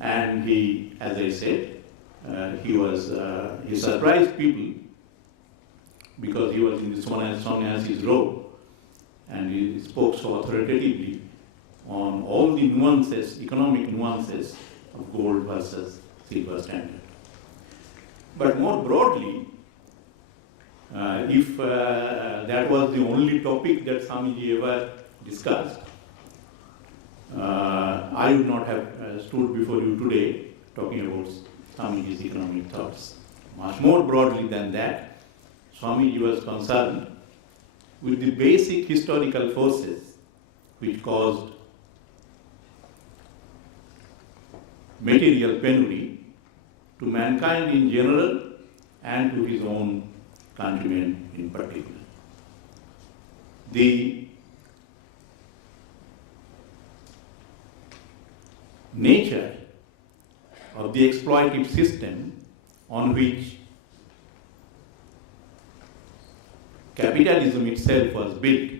And he, as I said, he surprised people because he was in the sonnyasis robe, and he spoke so authoritatively on all the nuances, economic nuances of gold versus silver standard. But more broadly, if that was the only topic that Swamiji ever discussed, I would not have stood before you today talking about Swamiji's economic thoughts. Much more broadly than that, Swamiji was concerned with the basic historical forces which caused material penury to mankind in general and to his own countrymen in particular. The nature of the exploitative system on which capitalism itself was built,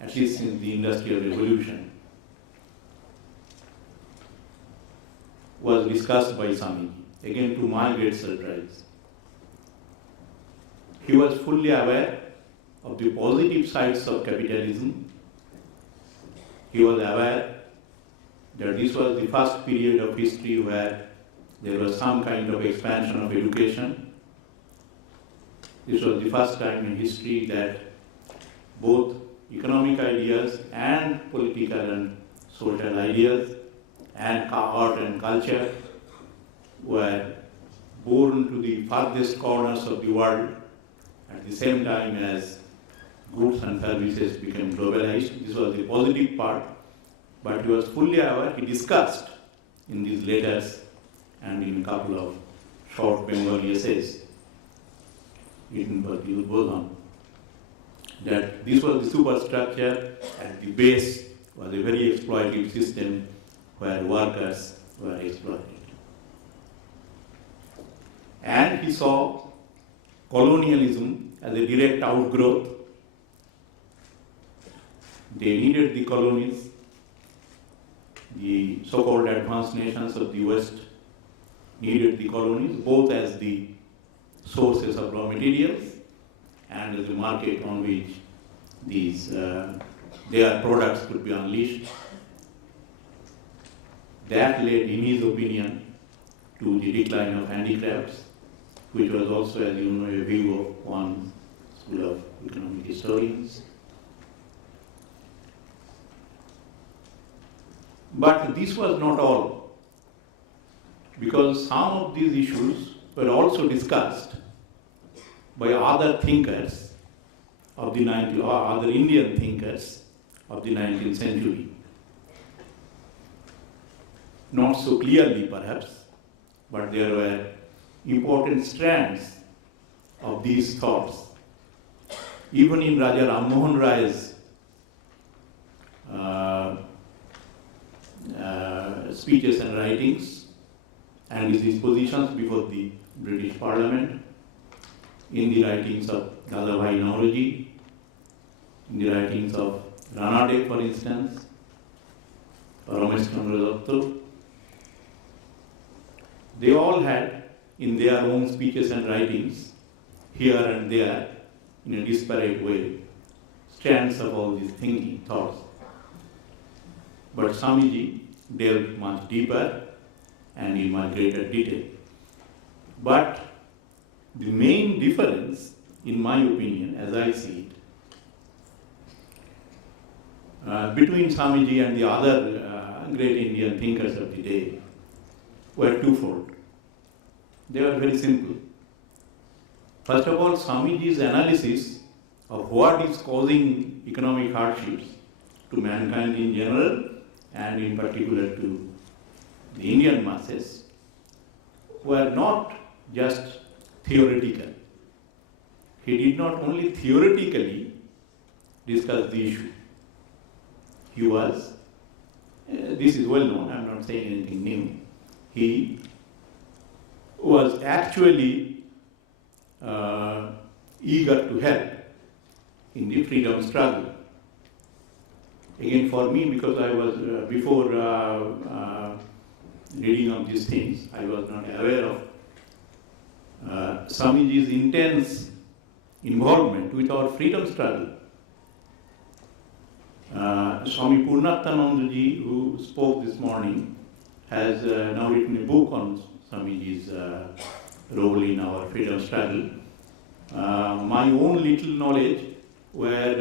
at least since the Industrial Revolution, was discussed by Swamiji, again to my great surprise. He was fully aware of the positive sides of capitalism. He was aware that this was the first period of history where there was some kind of expansion of education. This was the first time in history that both economic ideas and political and social ideas and art and culture were born to the farthest corners of the world at the same time as goods and services became globalized. This was the positive part, but he was fully aware, he discussed in these letters and in a couple of short memoir essays written by the Boson, that this was the superstructure, at the base was a very exploitative system where workers were exploited. And he saw colonialism as a direct outgrowth. They needed the colonies. The so-called advanced nations of the West needed the colonies, both as the sources of raw materials and as a market on which these their products could be unleashed. That led, in his opinion, to the decline of handicrafts, which was also, as you know, a view of one school of economic historians. But this was not all, because some of these issues were also discussed by other thinkers of the 19th, or other Indian thinkers of the 19th century. Not so clearly, perhaps, but there were important strands of these thoughts. Even in Raja Ram Mohan Rai's speeches and writings and his dispositions before the British Parliament, in the writings of Dadabhai Naoroji, in the writings of Ranade, for instance, or Ramesh Chandra Datta, they all had, in their own speeches and writings, here and there, in a disparate way, strands of all these thinking, thoughts. But Swamiji delved much deeper and in much greater detail. But the main difference, in my opinion, as I see it, between Swamiji and the other great Indian thinkers of the day were twofold. They were very simple. First of all, Swamiji's analysis of what is causing economic hardships to mankind in general and in particular to the Indian masses were not just theoretical. He did not only theoretically discuss the issue. He was, this is well known, I'm not saying anything new, he was actually eager to help in the freedom struggle. Again, for me, because I was, before reading of these things, I was not aware of Swamiji's intense involvement with our freedom struggle. Swami Purnathanandaji, who spoke this morning, has now written a book on Swamiji's role in our freedom struggle. My own little knowledge were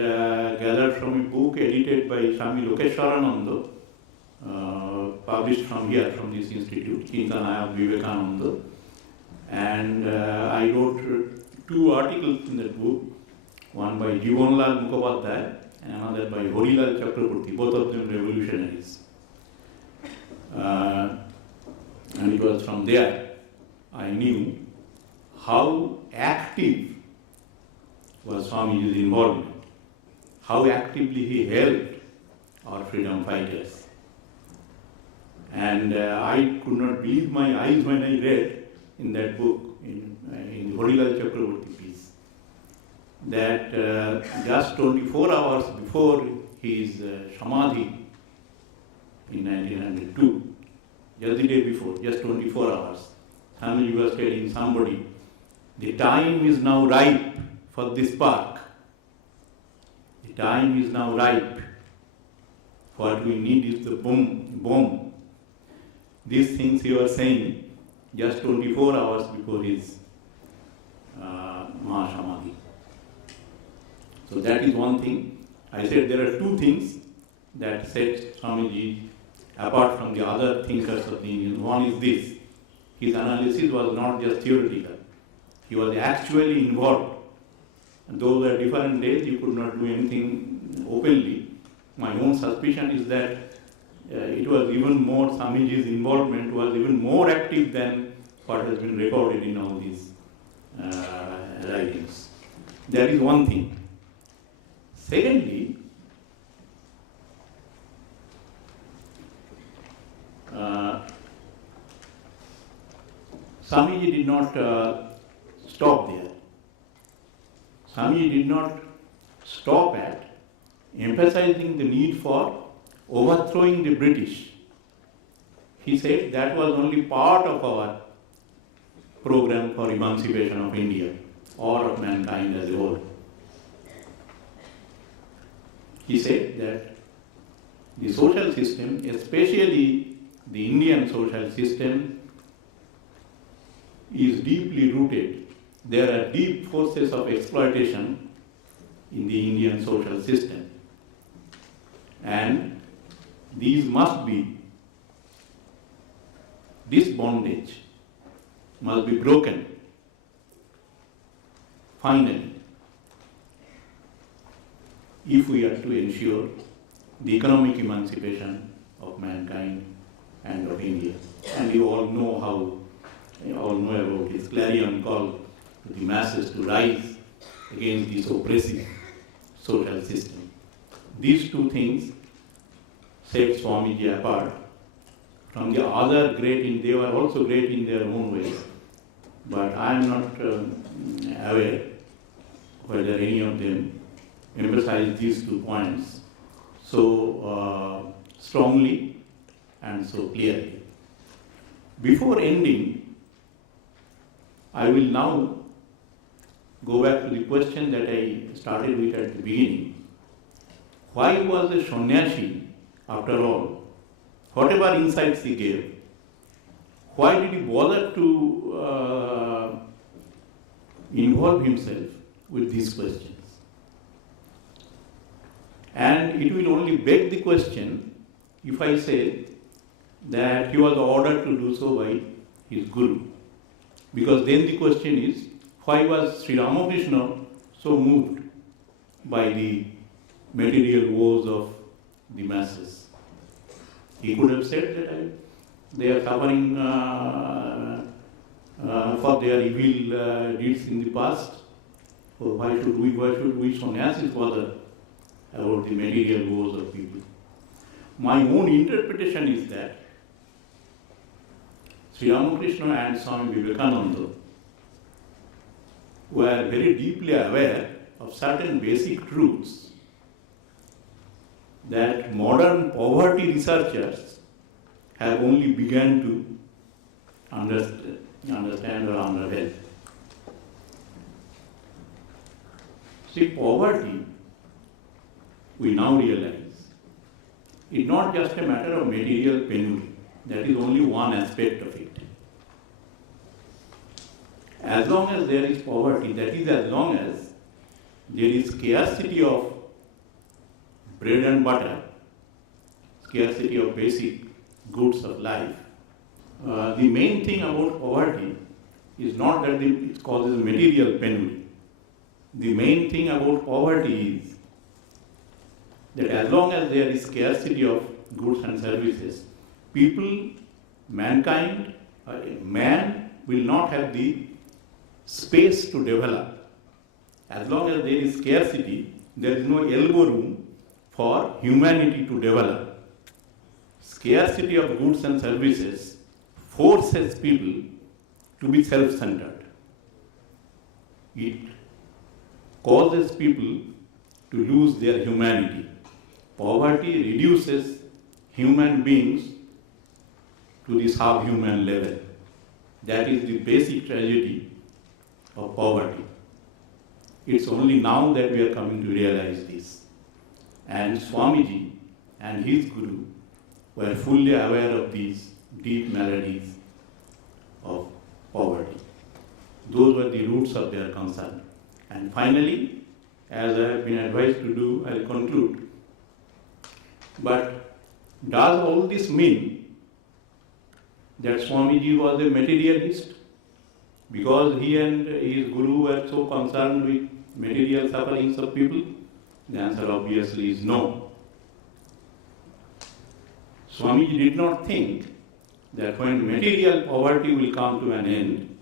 gathered from a book edited by Swami Lokeshwarananda, published from here, from this institute, Chintanaya Vivekananda. And I wrote 2 articles in that book, one by Jivanlal Mukhopadhyay and another by Horilal Chakraborty, both of them revolutionaries. And it was from there I knew how active was Swamiji's involvement, how actively he helped our freedom fighters. And I could not believe my eyes when I read in that book, in the Horilal Chakraborty piece, that just 24 hours before his Samadhi in 1902, just the day before, just 24 hours, Swamiji was telling somebody, the time is now ripe for this park. The time is now ripe. What we need is the bomb. These things he was saying just 24 hours before his Mahasamadhi. So that is one thing. I said there are 2 things that set Swamiji apart from the other thinkers of the Indian. One is this: his analysis was not just theoretical. He was actually involved. And those were different days, you could not do anything openly. My own suspicion is that it was even more, Swamiji's involvement was even more active than what has been recorded in all these writings. That is one thing. Secondly, Swamiji did not stop there. Swamiji did not stop at emphasizing the need for overthrowing the British. He said that was only part of our program for emancipation of India or of mankind as a whole. He said that the social system, especially the Indian social system, is deeply rooted. There are deep forces of exploitation in the Indian social system. And these must be, this bondage must be broken finally if we are to ensure the economic emancipation of mankind and of India. And you all know about his clarion call to the masses to rise against this oppressive social system. These 2 things set Swamiji apart from the other they were also great in their own ways, but I am not aware whether any of them emphasized these 2 points so strongly and so clearly. Before ending, I will now go back to the question that I started with at the beginning. Why was the sannyasi, after all, whatever insights he gave, why did he bother to involve himself with these questions? And it will only beg the question if I say that he was ordered to do so by his guru. Because then the question is, why was Sri Ramakrishna so moved by the material woes of the masses? He could have said that they are suffering for their evil deeds in the past. So why should we sannyasis bother about the material woes of people? My own interpretation is that Sri Ramakrishna and Swami Vivekananda were very deeply aware of certain basic truths that modern poverty researchers have only begun to understand or unravel. See, poverty, we now realize, is not just a matter of material penury. That is only one aspect of it. As long as there is poverty, that is as long as there is scarcity of bread and butter, scarcity of basic goods of life, the main thing about poverty is not that it causes material penury. The main thing about poverty is that as long as there is scarcity of goods and services, people, mankind, man will not have the space to develop. As long as there is scarcity, there is no elbow room for humanity to develop. Scarcity of goods and services forces people to be self-centered. It causes people to lose their humanity. Poverty reduces human beings to the subhuman level. That is the basic tragedy of poverty. It's only now that we are coming to realize this. And Swamiji and his Guru were fully aware of these deep maladies of poverty. Those were the roots of their concern. And finally, as I have been advised to do, I'll conclude. But does all this mean that Swamiji was a materialist? Because he and his Guru were so concerned with material sufferings of people? The answer obviously is no. Swamiji did not think that when material poverty will come to an end,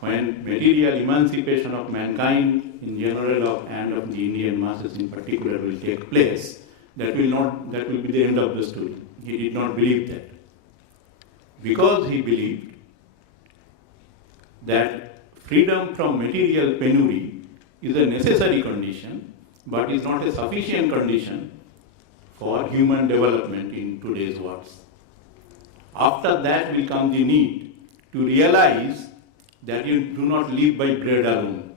when material emancipation of mankind in general and of the Indian masses in particular will take place, that will be the end of the story. He did not believe that. Because he believed that freedom from material penury is a necessary condition, but is not a sufficient condition for human development in today's world. After that will come the need to realize that you do not live by bread alone.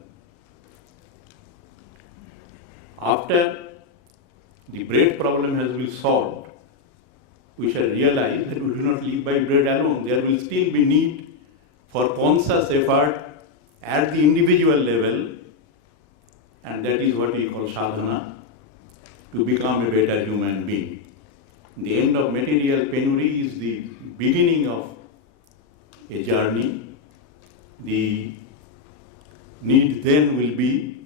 After the bread problem has been solved, we shall realize that we do not live by bread alone. There will still be need for conscious effort at the individual level, and that is what we call sadhana, to become a better human being. The end of material penury is the beginning of a journey. The need then will be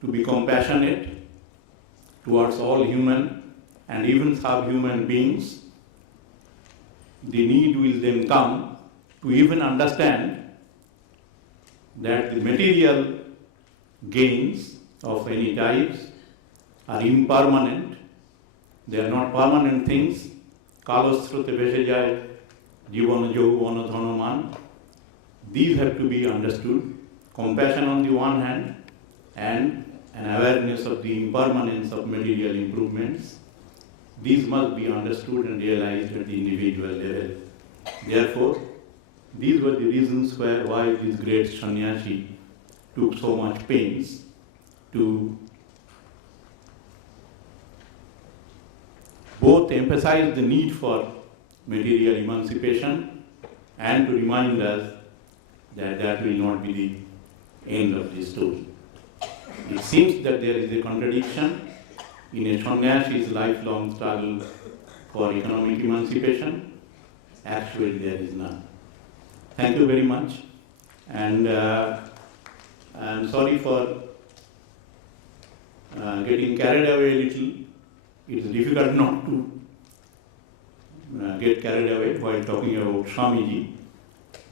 to be compassionate towards all human and even subhuman beings. The need will then come to even understand that the material gains of any types are impermanent. They are not permanent things. Kalosrute beshe jay, jivana jauvana dhanaman. These have to be understood. Compassion on the one hand and an awareness of the impermanence of material improvements. These must be understood and realized at the individual level. Therefore, these were the reasons why this great sannyasi took so much pains to both emphasize the need for material emancipation and to remind us that that will not be the end of the story. It seems that there is a contradiction in a sannyasi's lifelong struggle for economic emancipation. Actually, there is none. Thank you very much. And I am sorry for getting carried away a little. It is difficult not to get carried away while talking about Swamiji.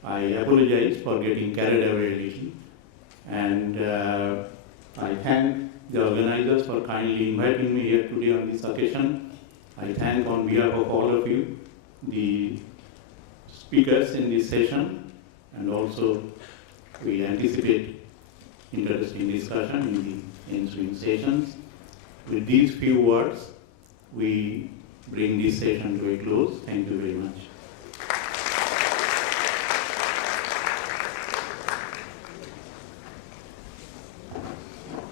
I apologize for getting carried away a little. And I thank the organizers for kindly inviting me here today on this occasion. I thank on behalf of all of you the speakers in this session, and also we anticipate interesting discussion in the ensuing sessions. With these few words, we bring this session to a close. Thank you very much.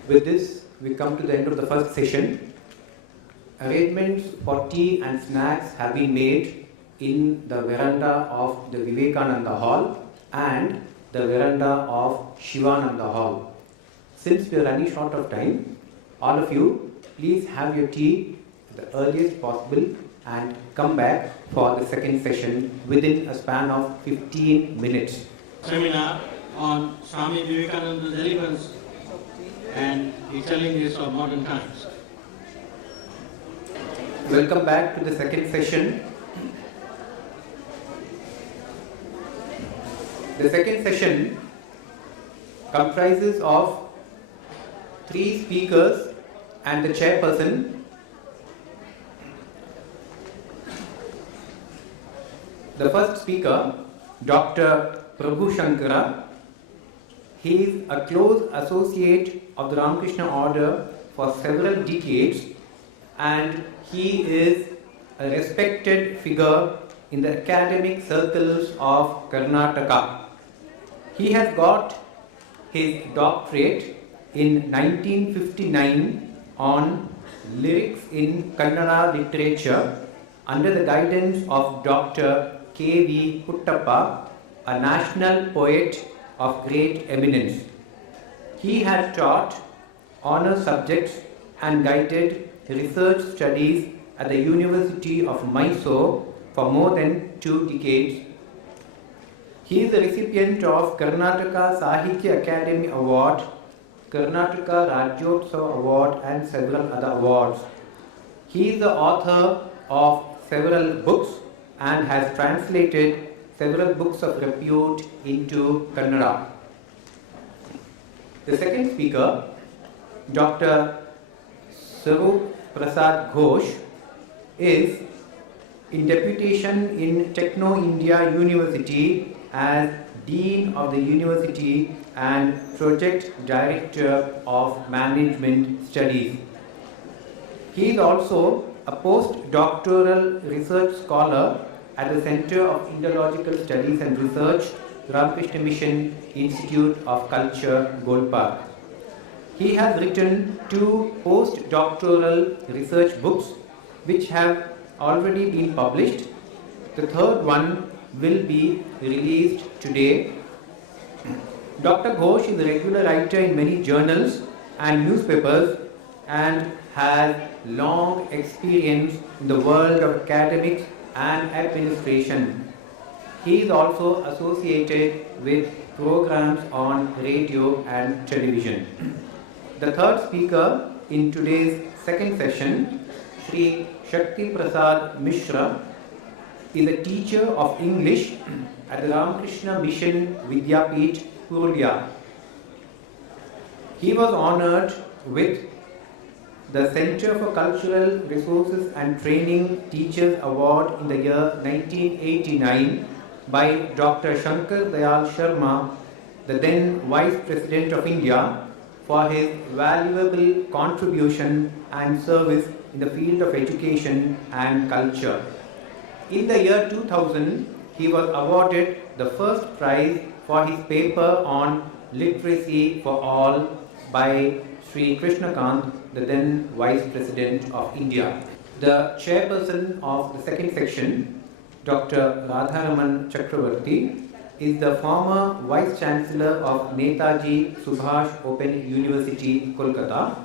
With this, we come to the end of the first session. Arrangements for tea and snacks have been made in the veranda of the Vivekananda Hall and the veranda of Shivananda Hall. Since we are running short of time, all of you, please have your tea the earliest possible and come back for the second session within a span of 15 minutes. Seminar on Swami Vivekananda's relevance and the challenges of modern times. Welcome back to the second session. The second session comprises of 3 speakers and the chairperson. The first speaker, Dr. Prabhu Shankara. He is a close associate of the Ramakrishna order for several decades and he is a respected figure in the academic circles of Karnataka. He has got his doctorate in 1959 on lyrics in Kannada literature under the guidance of Dr. K.V. Kuttappa, a national poet of great eminence. He has taught honor subjects and guided research studies at the University of Mysore for more than 2 decades. He is the recipient of Karnataka Sahitya Academy Award, Karnataka Rajyotsava Award and several other awards. He is the author of several books and has translated several books of repute into Kannada. The second speaker, Dr. Sarup Prasad Ghosh, is in deputation in Techno India University as Dean of the University and Project Director of Management Studies. He is also a postdoctoral research scholar at the Center of Indological Studies and Research, Ramakrishna Mission Institute of Culture, Gold Park. He has written 2 postdoctoral research books which have already been published. The third one will be released today. Dr. Ghosh is a regular writer in many journals and newspapers and has long experience in the world of academics and administration. He is also associated with programs on radio and television. The third speaker in today's second session, Sri Shakti Prasad Mishra, is a teacher of English at the Ramakrishna Mission Vidyapeeth, Purulia. He was honored with the Center for Cultural Resources and Training Teachers Award in the year 1989 by Dr. Shankar Dayal Sharma, the then Vice President of India, for his valuable contribution and service in the field of education and culture. In the year 2000, he was awarded the first prize for his paper on literacy for all by Sri Krishnakant, the then Vice President of India. The chairperson of the second section, Dr. Radharaman Chakravarti, is the former Vice Chancellor of Netaji Subhash Open University, Kolkata,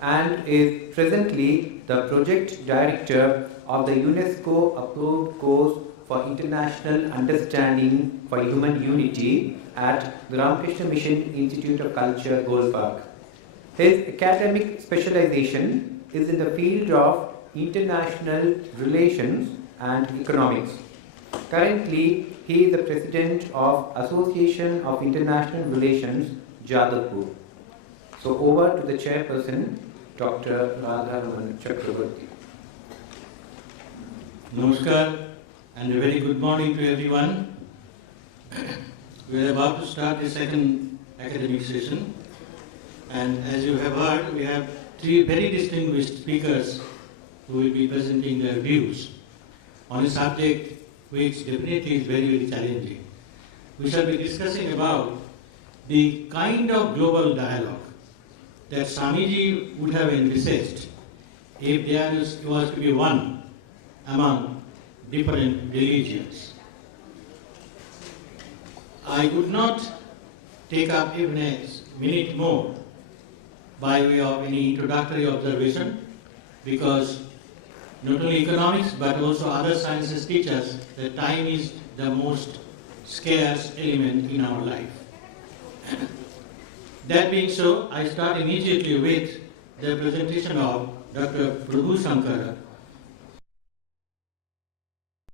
and is presently the Project Director of the UNESCO-approved course for International Understanding for Human Unity at the Ramakrishna Mission Institute of Culture, Gold Park. His academic specialization is in the field of international relations and economics. Currently, he is the President of Association of International Relations, Jadavpur. So over to the chairperson, Dr. Radharaman Chakravarti. Namaskar and a very good morning to everyone. We are about to start the second academic session, and as you have heard, we have 3 very distinguished speakers who will be presenting their views on a subject which definitely is very, very challenging. We shall be discussing about the kind of global dialogue that Swamiji would have envisaged if there was to be one among different religions. I would not take up even a minute more by way of any introductory observation, because not only economics but also other sciences teach us that time is the most scarce element in our life. That being so, I start immediately with the presentation of Dr. Prabhu Shankara,